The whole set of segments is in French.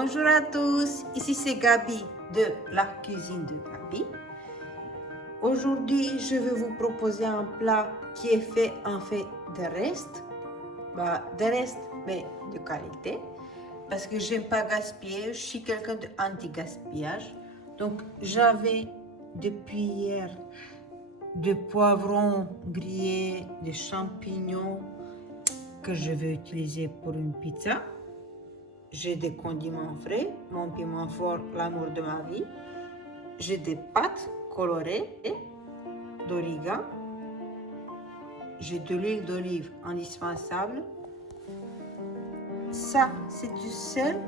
Bonjour à tous, ici c'est Gabi de la cuisine de Gabi. Aujourd'hui, je vais vous proposer un plat qui est fait en fait de restes, mais de qualité, parce que j'aime pas gaspiller, je suis quelqu'un de anti-gaspillage. Donc j'avais depuis hier des poivrons grillés, des champignons que je vais utiliser pour une pizza. J'ai des condiments frais, mon piment fort, l'amour de ma vie. J'ai des pâtes colorées, d'origan. J'ai de l'huile d'olive indispensable. Ça, c'est du sel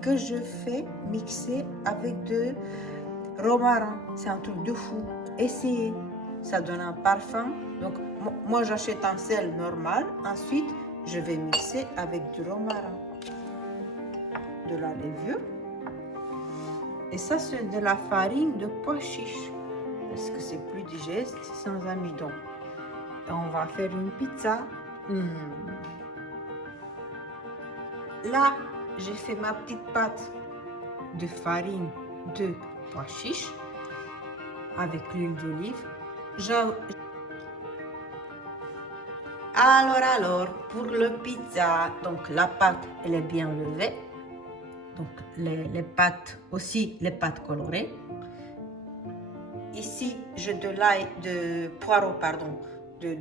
que je fais mixer avec de romarin. C'est un truc de fou. Essayez. Ça donne un parfum. Donc, moi, j'achète un sel normal. Ensuite, je vais mixer avec du romarin, de la levure. Et ça, c'est de la farine de pois chiche. Parce que c'est plus digeste, sans amidon. Et on va faire une pizza. Là, j'ai fait ma petite pâte de farine de pois chiche avec l'huile d'olive. Alors, pour le pizza, donc la pâte, elle est bien levée. Donc les pâtes, aussi les pâtes colorées. Ici, j'ai de l'ail, de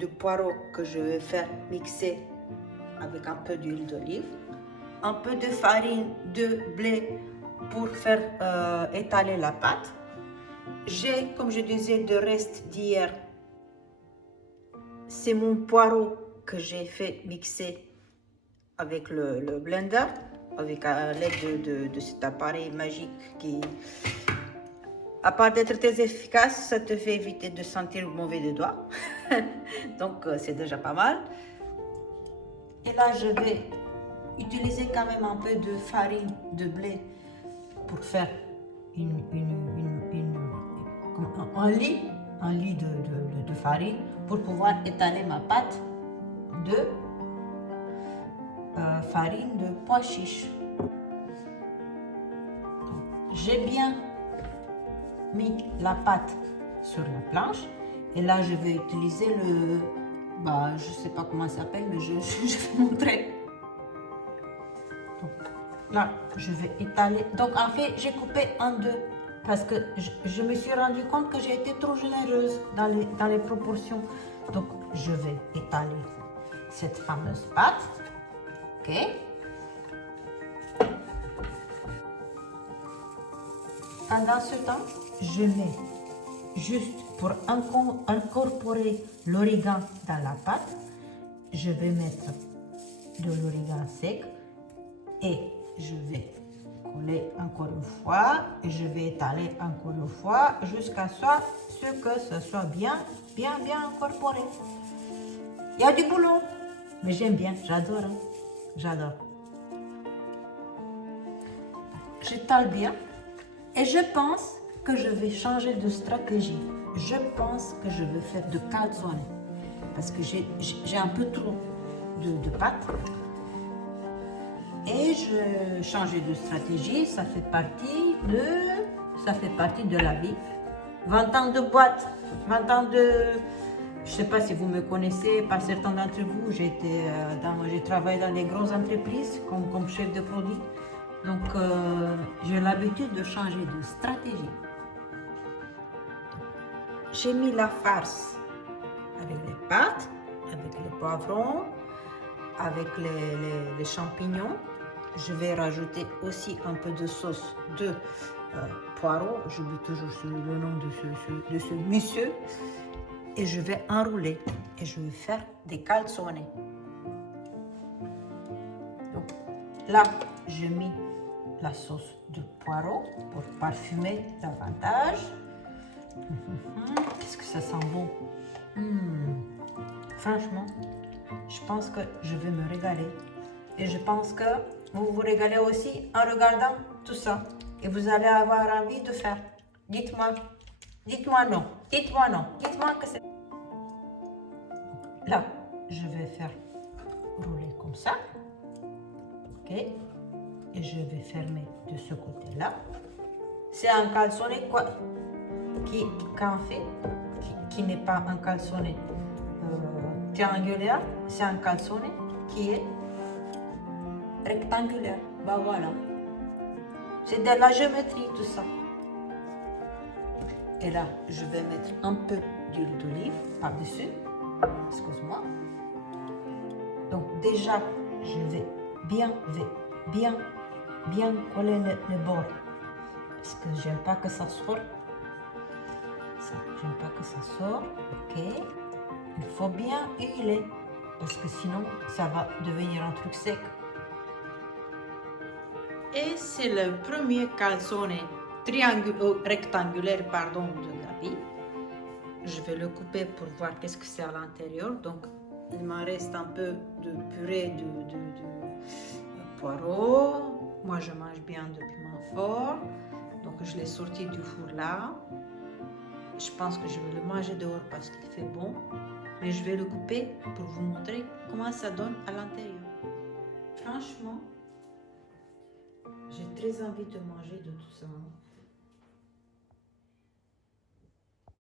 poireaux que je vais faire mixer avec un peu d'huile d'olive. Un peu de farine de blé pour faire étaler la pâte. J'ai, comme je disais, de reste d'hier. C'est mon poireau que j'ai fait mixer avec le blender, avec l'aide de cet appareil magique qui, à part d'être très efficace, ça te fait éviter de sentir le mauvais des doigts. Donc, c'est déjà pas mal. Et là, je vais utiliser quand même un peu de farine de blé pour faire un lit de farine pour pouvoir étaler ma pâte de farine de pois chiche. J'ai bien mis la pâte sur la planche et là je vais utiliser je sais pas comment ça s'appelle, mais je vais montrer. Donc, là je vais étaler. Donc en fait j'ai coupé en deux parce que je me suis rendu compte que j'ai été trop généreuse dans les proportions. Donc je vais étaler cette fameuse pâte. Ok. Pendant ce temps, je mets juste pour incorporer l'origan dans la pâte, je vais mettre de l'origan sec et je vais coller encore une fois et je vais étaler encore une fois jusqu'à ce que ce soit bien incorporé. Il y a du boulot, mais j'aime bien, j'adore, hein? J'adore. J'étale bien. Et je pense que je vais changer de stratégie. Je pense que je vais faire de calzone. Parce que j'ai un peu trop de pâte. Et je change de stratégie. Ça fait partie de la vie. 20 ans de boîte. 20 ans de... Je ne sais pas si vous me connaissez, pas certains d'entre vous. J'ai travaillé dans des grosses entreprises comme chef de produit. Donc, j'ai l'habitude de changer de stratégie. J'ai mis la farce avec les pâtes, avec les poivrons, avec les champignons. Je vais rajouter aussi un peu de sauce de poireaux. J'oublie toujours le nom de ce monsieur. Et je vais enrouler et je vais faire des calzone. Donc, là, j'ai mis la sauce de poireau pour parfumer davantage. Qu'est-ce que ça sent bon. Franchement, je pense que je vais me régaler. Et je pense que vous vous régalez aussi en regardant tout ça. Et vous allez avoir envie de faire. Dites-moi non. Dites-moi non. Dites-moi que c'est... Là, je vais faire rouler comme ça. Ok. et je vais fermer de ce côté-là. C'est un calzone qui n'est pas un calzone triangulaire, c'est un calzone qui est rectangulaire. Bah voilà. C'est de la géométrie tout ça. Et là, je vais mettre un peu d'huile d'olive par-dessus. Excuse-moi. Donc déjà, je vais bien coller le bord. Parce que j'aime pas que ça sorte. J'aime pas que ça sorte. Ok. Il faut bien huiler. Parce que sinon, ça va devenir un truc sec. Et c'est le premier calzone rectangulaire de Gabi. Je vais le couper pour voir qu'est-ce que c'est à l'intérieur. Donc, il m'en reste un peu de purée de poireaux. Moi, je mange bien de piment fort. Donc, je l'ai sorti du four là. Je pense que je vais le manger dehors parce qu'il fait bon. Mais je vais le couper pour vous montrer comment ça donne à l'intérieur. Franchement, j'ai très envie de manger de tout ça.